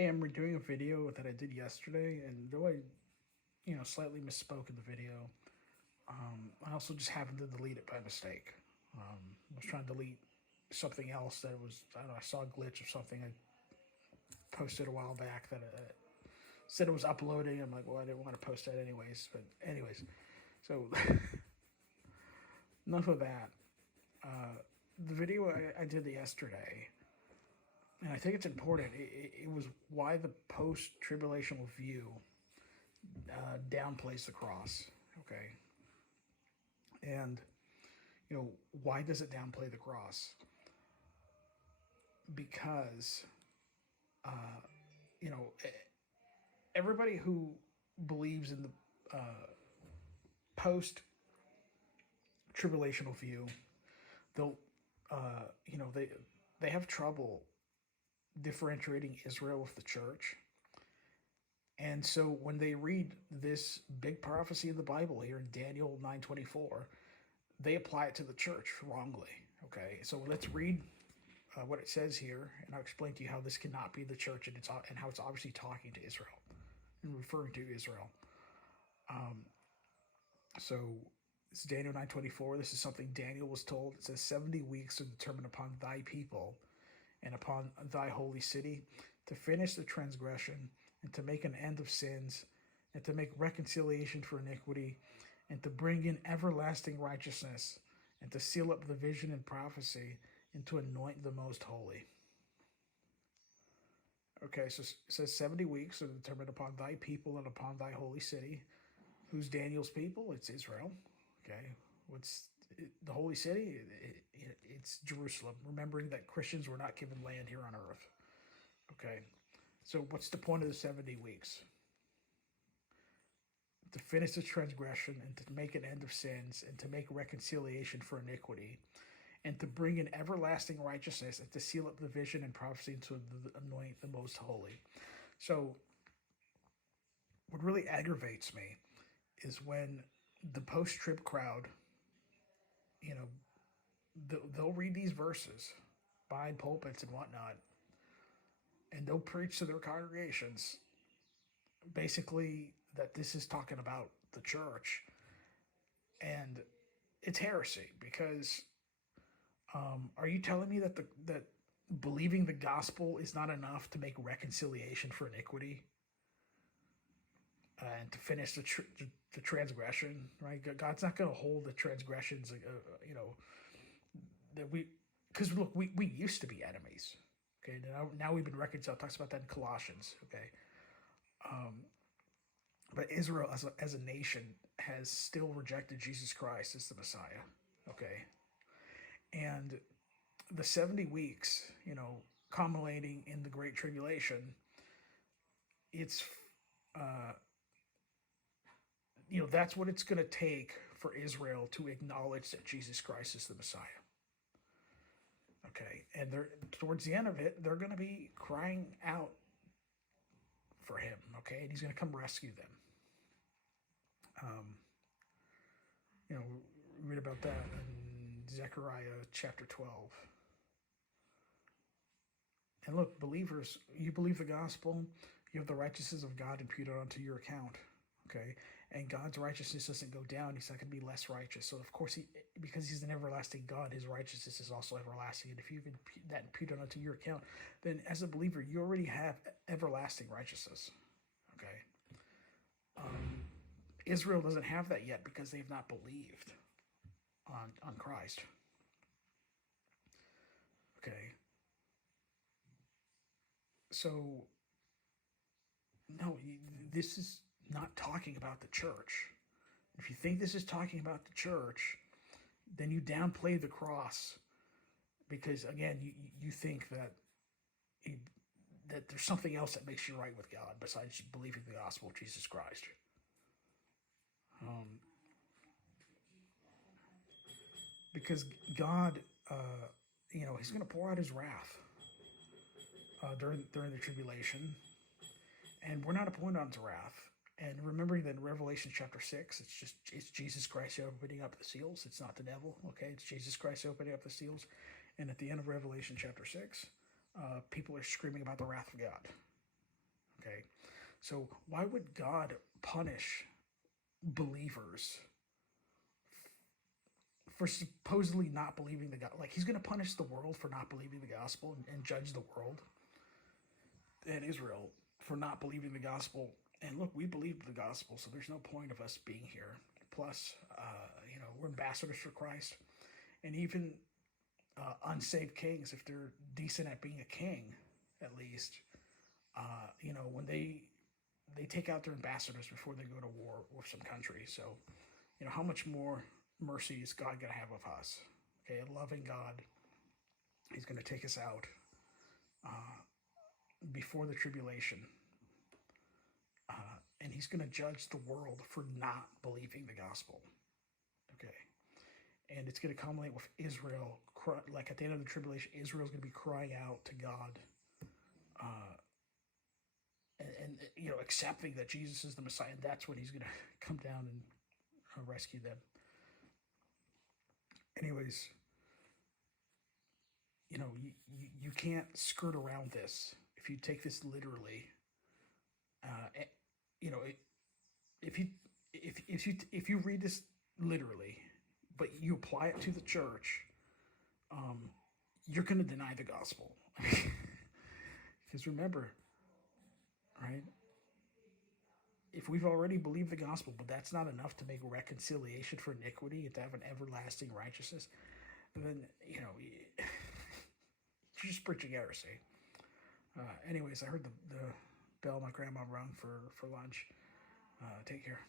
Hey, I'm redoing a video that I did yesterday, and though I, slightly misspoke in the video, I also just happened to delete it by mistake. I was trying to delete something else that was, I don't know, I saw a glitch or something I posted a while back that said it was uploading. I'm like, well, I didn't want to post that anyways. But anyways, so enough of that. The video I did yesterday, and I think it's important. It was why the post-tribulational view downplays the cross. Okay, and why does it downplay the cross? Because you know everybody who believes in the post tribulational view, they'll they have trouble differentiating Israel with the church. And so when they read this big prophecy in the Bible here in Daniel 9:24, they apply it to the church wrongly. Okay, so let's read what it says here, and I'll explain to you how this cannot be the church, and how it's obviously talking to Israel and referring to Israel. So it's Daniel 9:24. This is something Daniel was told. It says 70 weeks are determined upon thy people and upon thy holy city to finish the transgression and to make an end of sins and to make reconciliation for iniquity and to bring in everlasting righteousness and to seal up the vision and prophecy and to anoint the most holy. Okay, so it says 70 weeks are determined upon thy people and upon thy holy city. Who's Daniel's people? It's Israel. Okay, what's the holy city? It's Jerusalem. Remembering that Christians were not given land here on earth. Okay, so what's the point of the 70 weeks? To finish the transgression and to make an end of sins and to make reconciliation for iniquity and to bring in everlasting righteousness and to seal up the vision and prophecy and to anoint the most holy. So what really aggravates me is when the post-trib crowd, they'll read these verses behind pulpits and whatnot, and they'll preach to their congregations basically that this is talking about the church, and it's heresy. Because are you telling me that that believing the gospel is not enough to make reconciliation for iniquity and to finish the transgression? Right? God's not going to hold the transgressions, that because look, we used to be enemies. Okay, now we've been reconciled. Talks about that in Colossians. Okay, but Israel as a nation has still rejected Jesus Christ as the Messiah. Okay, and the 70 weeks, culminating in the Great Tribulation, it's that's what it's going to take for Israel to acknowledge that Jesus Christ is the Messiah. Okay, and they're towards the end of it, they're going to be crying out for him. Okay, and he's going to come rescue them. Read about that in Zechariah chapter 12. And look, believers, you believe the gospel, you have the righteousness of God imputed onto your account. Okay, and God's righteousness doesn't go down. He's not going to be less righteous. So of course, because he's an everlasting God, his righteousness is also everlasting. And if you've that imputed onto your account, then as a believer, you already have everlasting righteousness. Okay, Israel doesn't have that yet because they've not believed on Christ. Okay, so no, this is not talking about the church. If you think this is talking about the church, then you downplay the cross, because again, you think that that there's something else that makes you right with God besides believing the gospel of Jesus Christ. Because God, he's going to pour out his wrath during the tribulation, and we're not appointed unto wrath. And remembering that in Revelation chapter 6, it's Jesus Christ opening up the seals. It's not the devil. Okay, it's Jesus Christ opening up the seals. And at the end of Revelation chapter 6, people are screaming about the wrath of God. Okay, so why would God punish believers for supposedly not believing the God? Like, he's going to punish the world for not believing the gospel, and judge the world and Israel for not believing the gospel. And look, we believed the gospel, so there's no point of us being here. Plus, we're ambassadors for Christ. And even unsaved kings, if they're decent at being a king, at least, when they take out their ambassadors before they go to war with some country. So, how much more mercy is God going to have of us? Okay, a loving God, he's going to take us out before the tribulation. And he's going to judge the world for not believing the gospel. Okay. And it's going to culminate with Israel, like at the end of the tribulation, Israel's going to be crying out to God, and accepting that Jesus is the Messiah. And that's when he's going to come down and rescue them. Anyways, you can't skirt around this if you take this literally. If you read this literally, but you apply it to the church, you're going to deny the gospel. Because remember, right? If we've already believed the gospel, but that's not enough to make reconciliation for iniquity and to have an everlasting righteousness, then you're just preaching heresy. Anyways, I heard the bell my grandma rung for lunch. Take care.